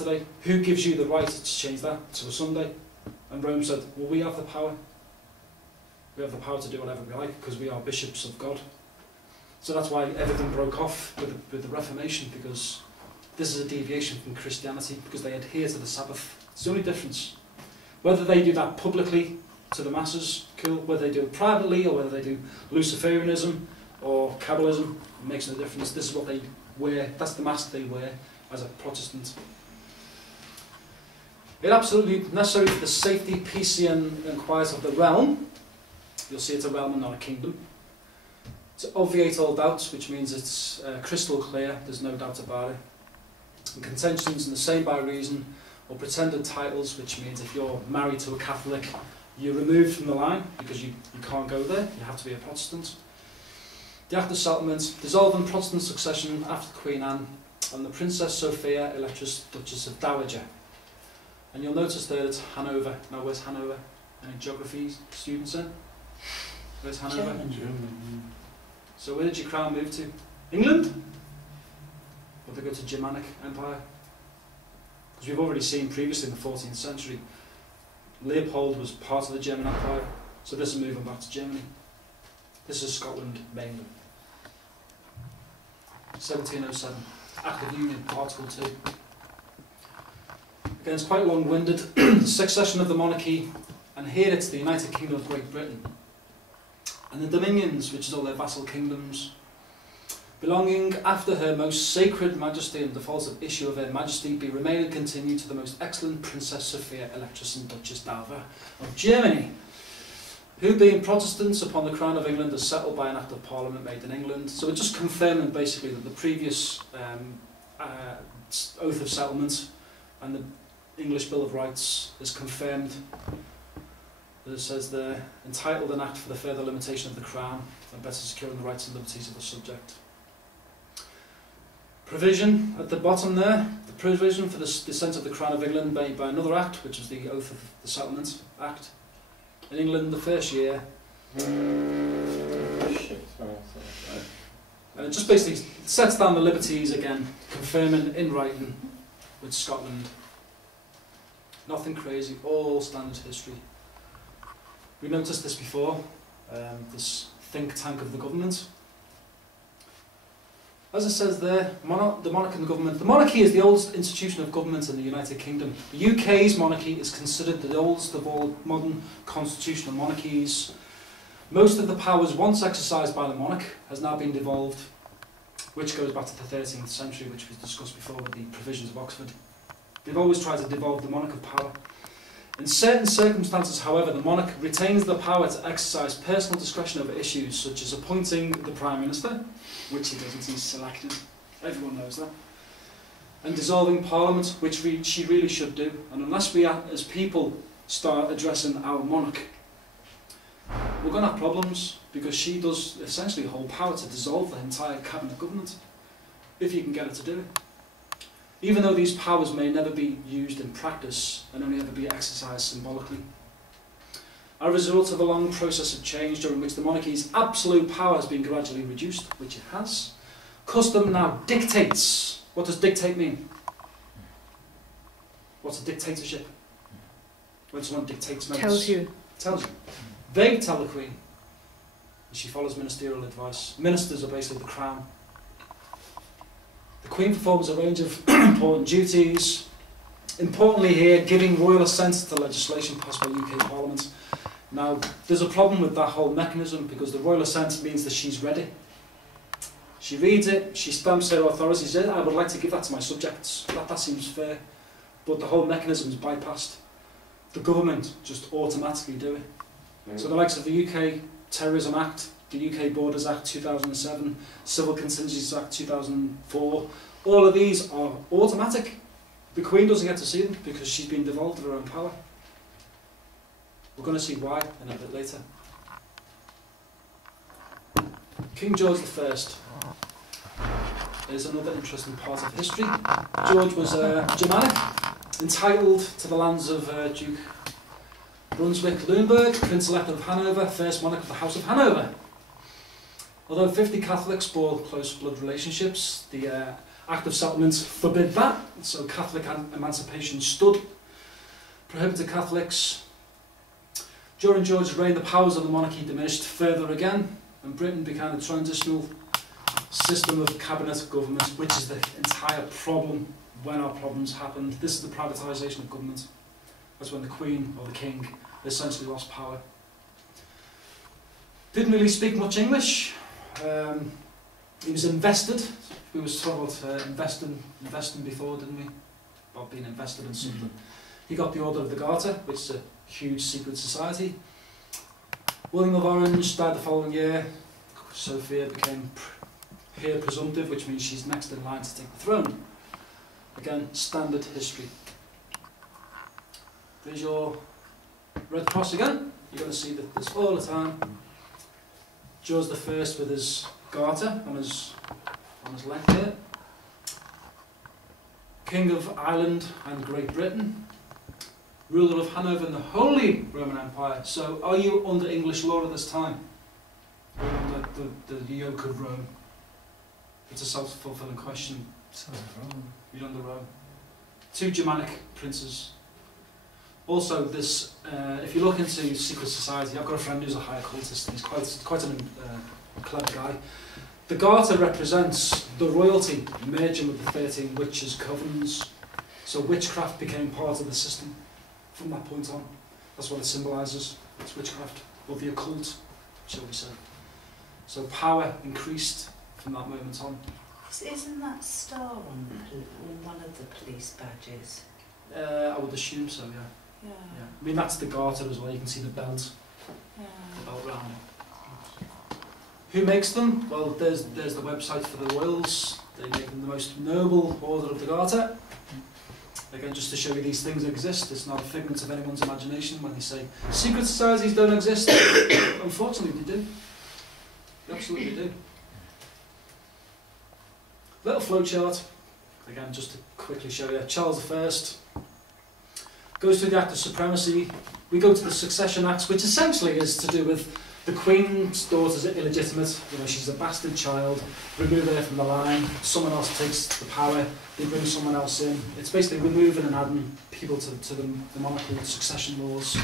Saturday. Who gives you the right to change that to a Sunday? And Rome said, well, we have the power. We have the power to do whatever we like because we are bishops of God. So that's why everything broke off with the Reformation, because this is a deviation from Christianity, because they adhere to the Sabbath. It's the only difference. Whether they do that publicly to the masses, cool. Whether they do it privately or whether they do Luciferianism or Kabbalism, it makes no difference. This is what they wear. That's the mask they wear as a Protestant. It's absolutely necessary for the safety, peace and quiet of the realm. You'll see it's a realm and not a kingdom. To obviate all doubts, which means it's crystal clear, there's no doubt about it. And contentions in the same by reason, or pretended titles, which means if you're married to a Catholic, you're removed from the line because you can't go there, you have to be a Protestant. The Act of Settlement, dissolving Protestant succession after Queen Anne, and the Princess Sophia, Electress, Duchess of Dowager. And you'll notice there it's Hanover. Now where's Hanover? Any geography students in? Where's Hanover? German. So where did your crown move to? England? Or did they go to Germanic Empire? Because we've already seen previously in the 14th century, Leopold was part of the German Empire, so this is moving back to Germany. This is Scotland mainland. 1707, Act of Union, Article 2. Again, it's quite long-winded. Succession of the monarchy, and here it's the United Kingdom of Great Britain. And the dominions, which is all their vassal kingdoms, belonging after her most sacred majesty and default of issue of her majesty, be remain and continue to the most excellent Princess Sophia, Electress and Duchess Dowager of Germany, who being Protestants upon the crown of England is settled by an act of parliament made in England. So we're just confirming basically that the previous oath of settlement and the English Bill of Rights is confirmed. It says they're entitled an act for the further limitation of the crown and better securing the rights and liberties of the subject. Provision at the bottom there, the provision for the descent of the crown of England made by another act, which was the Oath of the Settlement Act. In England, the first year. And it just basically sets down the liberties again, confirming in writing with Scotland. Nothing crazy, all standard history. We noticed this before, this think tank of the government. As it says there, the monarch and the government. The monarchy is the oldest institution of government in the United Kingdom. The UK's monarchy is considered the oldest of all modern constitutional monarchies. Most of the powers once exercised by the monarch has now been devolved, which goes back to the 13th century, which was discussed before with the provisions of Oxford. They've always tried to devolve the monarch of power. In certain circumstances, however, the monarch retains the power to exercise personal discretion over issues such as appointing the Prime Minister, which he doesn't, he's selected, everyone knows that, and dissolving Parliament, which she really should do. And unless we, as people, start addressing our monarch, we're going to have problems, because she does essentially hold power to dissolve the entire cabinet government, if you can get her to do it. Even though these powers may never be used in practice and only ever be exercised symbolically. As a result of a long process of change during which the monarchy's absolute power has been gradually reduced, which it has, custom now dictates. What does dictate mean? What's a dictatorship? When someone dictates notes. Tells you. Tells you. They tell the Queen. And she follows ministerial advice. Ministers are basically the crown. The Queen performs a range of important duties. Importantly here, giving royal assent to legislation passed by UK Parliament. Now, there's a problem with that whole mechanism, because the royal assent means that she's ready. She reads it, she stamps her authority, she says, I would like to give that to my subjects. That seems fair. But the whole mechanism is bypassed. The government just automatically do it. So the likes of the UK Terrorism Act, the UK Borders Act 2007, Civil Contingencies Act 2004, all of these are automatic. The Queen doesn't get to see them because she's been devolved of her own power. We're going to see why in a bit later. King George I is another interesting part of history. George was Germanic, entitled to the lands of Duke Brunswick-Luneburg, Prince-elect of Hanover, first monarch of the House of Hanover. Although 50 Catholics bore close blood relationships, the Act of Settlement forbid that, so Catholic emancipation stood, prohibited Catholics. During George's reign, the powers of the monarchy diminished further again, and Britain became a transitional system of cabinet government, which is the entire problem when our problems happened. This is the privatisation of government. That's when the Queen or the King essentially lost power. Didn't really speak much English. He was invested. We was talking about investing before, didn't we? About being invested in something. He got the Order of the Garter, which is a huge secret society. William of Orange died the following year. Sophia became heir presumptive, which means she's next in line to take the throne. Again, standard history. There's your Red Cross again. You're going to see this all the time. George I with his garter on his leg here. King of Ireland and Great Britain. Ruler of Hanover and the Holy Roman Empire. So, are you under English law at this time? Or under the yoke of Rome? It's a self-fulfilling question. You're under Rome. 2 Germanic princes. Also, this, if you look into secret society, I've got a friend who's a high occultist, and he's quite a clever guy. The Garter represents the royalty merging with the 13 witches' covens. So witchcraft became part of the system from that point on. That's what it symbolises. It's witchcraft, or the occult, shall we say. So power increased from that moment on. Isn't that star on one of the police badges? I would assume so, yeah. Yeah. I mean, that's the Garter as well. You can see the belt, Yeah. the belt round it. Who makes them? Well, there's the website for the royals. They make them the most noble Order of the Garter. Again, just to show you these things exist. It's not a figment of anyone's imagination when they say secret societies don't exist. Unfortunately, they do. They absolutely do. Little flowchart. Again, just to quickly show you. Charles I goes through the Act of Supremacy. We go to the Succession Acts, which essentially is to do with the Queen's daughter's illegitimate. You know, she's a bastard child. Remove her from the line. Someone else takes the power. They bring someone else in. It's basically removing and adding people to the monarchy with succession laws.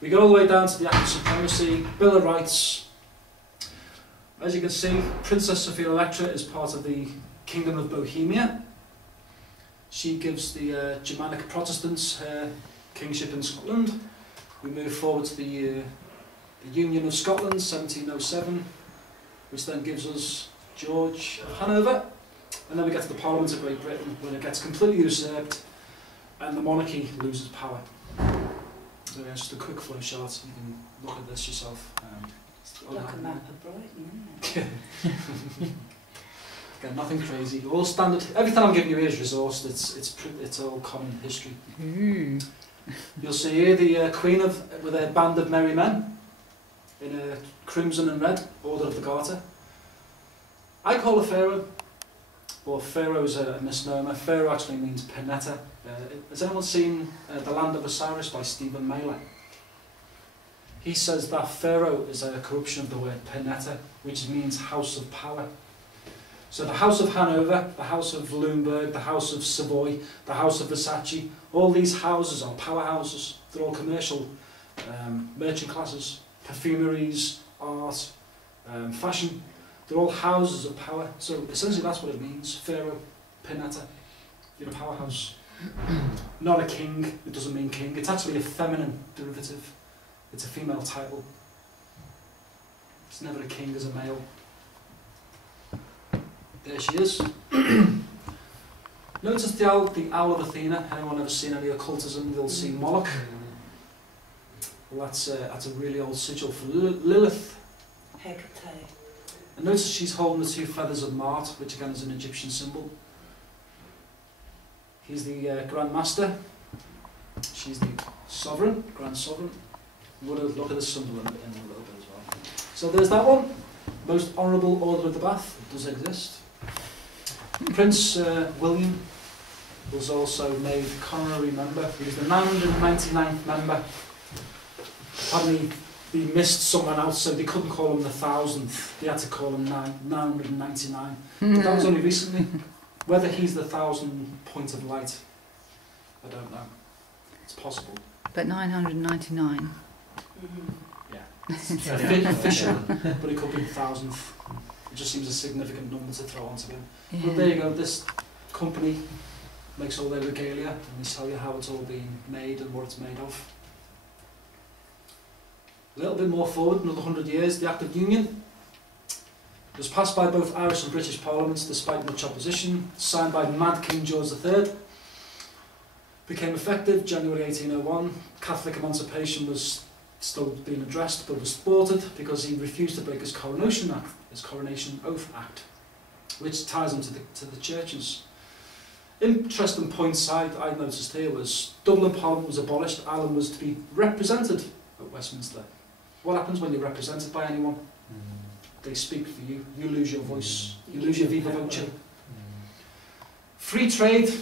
We go all the way down to the Act of Supremacy, Bill of Rights. As you can see, Princess Sophia Electra is part of the Kingdom of Bohemia. She gives the Germanic Protestants her kingship in Scotland. We move forward to the Union of Scotland, 1707, which then gives us George of Hanover. And then we get to the Parliament of Great Britain, when it gets completely usurped and the monarchy loses power. So yeah, just a quick flow chart. You can look at this yourself. Like a map of Brighton, isn't it? Again, nothing crazy. All standard. Everything I'm giving you here is resourced. It's all common history. You'll see here the Queen with a band of merry men in a crimson and red Order of the Garter. I call her Pharaoh, but Pharaoh is a misnomer. Pharaoh actually means Penetta. Has anyone seen The Land of Osiris by Stephen Mailer? He says that Pharaoh is a corruption of the word Penetta, which means house of power. So the House of Hanover, the House of Luneburg, the House of Savoy, the House of Versace, all these houses are powerhouses. They're all commercial, merchant classes, perfumeries, art, fashion. They're all houses of power. So essentially that's what it means. Pharaoh, Penetta, you're a powerhouse. Not a king, it doesn't mean king. It's actually a feminine derivative. It's a female title. It's never a king as a male. There she is. Notice the owl of Athena. Anyone ever seen any occultism? They'll see Moloch. Well, that's a really old sigil for Lilith. Hecate. And notice she's holding the 2 feathers of Mart, which again is an Egyptian symbol. He's the Grand Master. She's the Sovereign, Grand Sovereign. We're going to look at the symbol in a little bit as well. So there's that one. Most Honourable Order of the Bath. It does exist. Prince William was also made honorary member. He was the 999th member. Apparently they missed someone else, so they couldn't call him the 1000th. They had to call him 999. But that was only recently. Whether he's the 1,000 point of light, I don't know. It's possible. But 999. Officially, but it could be 1,000th. It just seems a significant number to throw onto him. Yeah. But there you go, this company makes all their regalia and they tell you how it's all been made and what it's made of. A little bit more forward, another 100 years, the Act of Union. It was passed by both Irish and British parliaments despite much opposition, signed by Mad King George III. Became effective January 1801. Catholic emancipation was still being addressed but was thwarted because he refused to break his Coronation Oath Act, which ties him to the churches. Interesting point side I noticed here was Dublin Parliament was abolished, Ireland was to be represented at Westminster. What happens when you're represented by anyone? They speak for you, you lose your voice, you lose your viva voce. Free trade